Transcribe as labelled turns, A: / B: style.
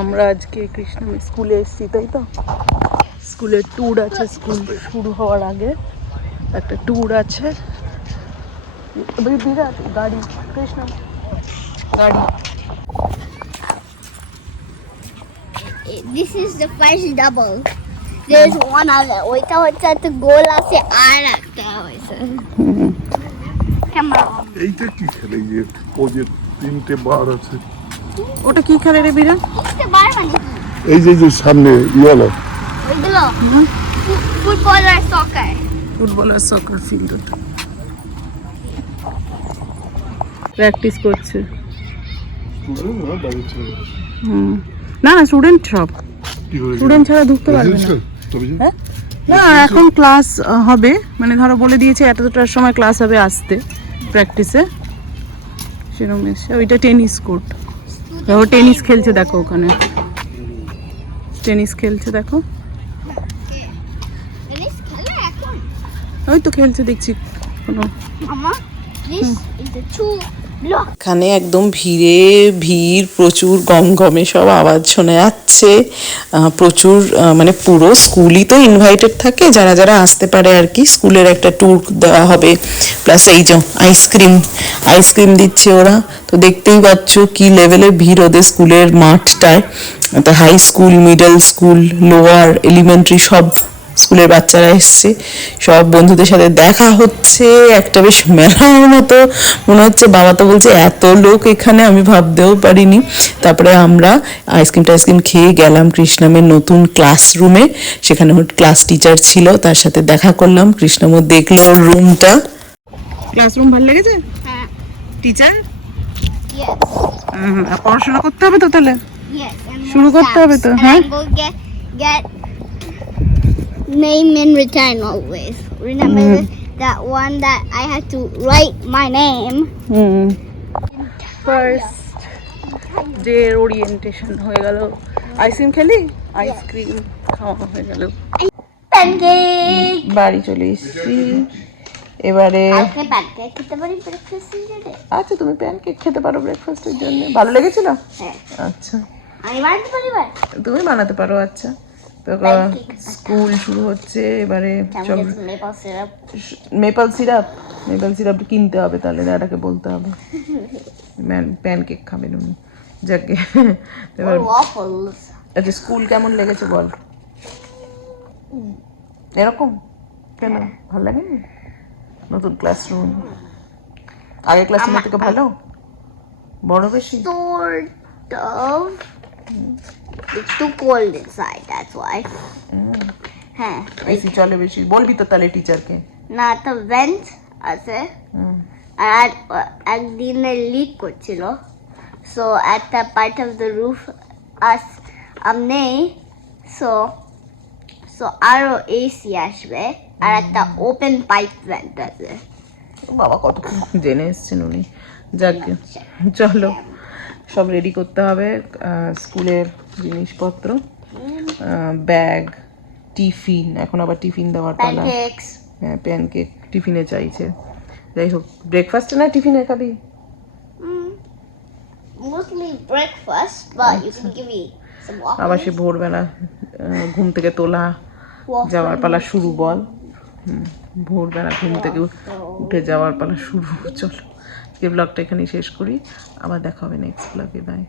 A: আমরা আজকে কৃষ্ণ স্কুলে এসেছি তাই তো? স্কুলের ট্যুর আছে স্কুল শুরু হওয়ার আগে। একটা ট্যুর আছে। বিরাট গাড়ি কৃষ্ণ। গাড়ি।
B: This is the first double. There's one other. ওইটা হচ্ছে একটা গোল আছে আর একটা হয়েছে।
C: এইটা কি খেলে? যে ও যে তিনটে বার আছে।
A: ওটা কি খেলে রে
B: মানে কি?
C: এই যে যে সামনে ইয়েলো
B: ফুটবল আর সকার
A: ফুটবল আর সকার ফিল্ড ওটা। প্র্যাকটিস করছে। হুম। না না স্টুডেন্ট সব। স্টুডেন্ট ছাড়া ঢুকতে পারবে না। হ্যাঁ? না এখন ক্লাস হবে। মানে ধরো বলে দিয়েছে এতটার সময় ক্লাস হবে আসতে। প্র্যাকটিসে সেরকম এসে। ওইটা টেনিস কোর্ট দেখো টেনিস খেলছে দেখো ওখানে। টেনিস খেলছে দেখো। ওই তো খেলছে দেখছি। কোনো
D: এখানে একদম ভিড়ে, ভিড়, প্রচুর গম গমে সব আওয়াজ শোনা যাচ্ছে। প্রচুর মানে পুরো স্কুলই তো ইনভাইটেড থাকে। যারা যারা আসতে পারে আর কি, স্কুলের একটা ট্যুর দেওয়া হবে। প্লাস এই যে আইসক্রিম আইসক্রিম দিচ্ছে ওরা। তো দেখতেই পাচ্ছ কি লেভেলের ভিড় ওদের স্কুলের মাঠটায়। High school middle school lower elementary সব স্কুলের বাচ্চারা এসছে। সব বন্ধুদের সাথে দেখা হচ্ছে একটা বেশ মেলার মতো মনে হচ্ছে। বাবা তো বলছে এত লোক এখানে আমি ভাবতেও পারিনি। তারপরে আমরা আইসক্রিম টাইসক্রিম খেয়ে গেলাম কৃষ্ণামের নতুন ক্লাসরুমে। সেখানে ওর ক্লাস টিচার ছিল তার সাথে দেখা করলাম। কৃষ্ণাম দেখল ওর রুমটা।
A: ক্লাসরুম ভালো লেগেছে?
B: হ্যাঁ।
A: টিচার? পড়াশোনা করতে হবে তো তাহলে? শুরু করতে হবে তো, হ্যাঁ?
B: Name and return always. Remember this, that one that I had to write my name?
A: হুম ফার্স্ট ডে ওরিয়েন্টেশন হয়ে গেল। আইসক্রিম খেলি? আইসক্রিম খাওয়া হয়ে গেল।
B: Pancake!
A: বাড়ি চলে এসেছি। এবারে আচ্ছা তুমি প্যানকেক খেতে পারো ব্রেকফাস্টের জন্য। ভালো লেগেছিল?
B: হ্যাঁ।
A: আচ্ছা। তুমি বানাতে পারো আচ্ছা। তো স্কুল শুরু হচ্ছে এবারে সব মেপল সিরাপ মেপল সিরাপ কিনতে হবে তাহলে দাদাকে বলতে হবে। প্যান প্যানকেক খাবেন উনি যাকে এবার
B: or
A: আচ্ছা স্কুল কেমন লেগেছে বল? এরকম? কেন? ভালো লাগেনি নতুন ক্লাসরুম আগে ক্লাসরুমের থেকে ভালো? বড় বেশি?
B: sort of. It's too cold inside that's why. হ্যাঁ
A: এসি চলে বেশি বলবি তো তাহলে টিচারকে
B: না একটা ভেন্ট আছে আর একদিনে লিক করছিল সো একটা পার্ট অফ দ্য রুফ আস নেই সো সো আরও এসি আসবে আর একটা ওপেন পাইপ ভেন্ট আছে
A: বাবা কত জেনে এসছেন উনি যাক চলো সব রেডি করতে হবে স্কুলের জিনিসপত্র ব্যাগ টিফিন এখন আবার টিফিন দেওয়ার পালা। হ্যাঁ প্যানকেক টিফিনে চাইছে। যাই হোক ব্রেকফাস্টে না টিফিনে খাবি? আবার সে ভোরবেলা ঘুম থেকে তোলা যাওয়ার পালা শুরু বল। ভোরবেলা ঘুম থেকে উঠে যাওয়ার পালা শুরু চলো। এই ব্লগটা এখানেই শেষ করি। আবার দেখা হবে নেক্সট ব্লগে বাই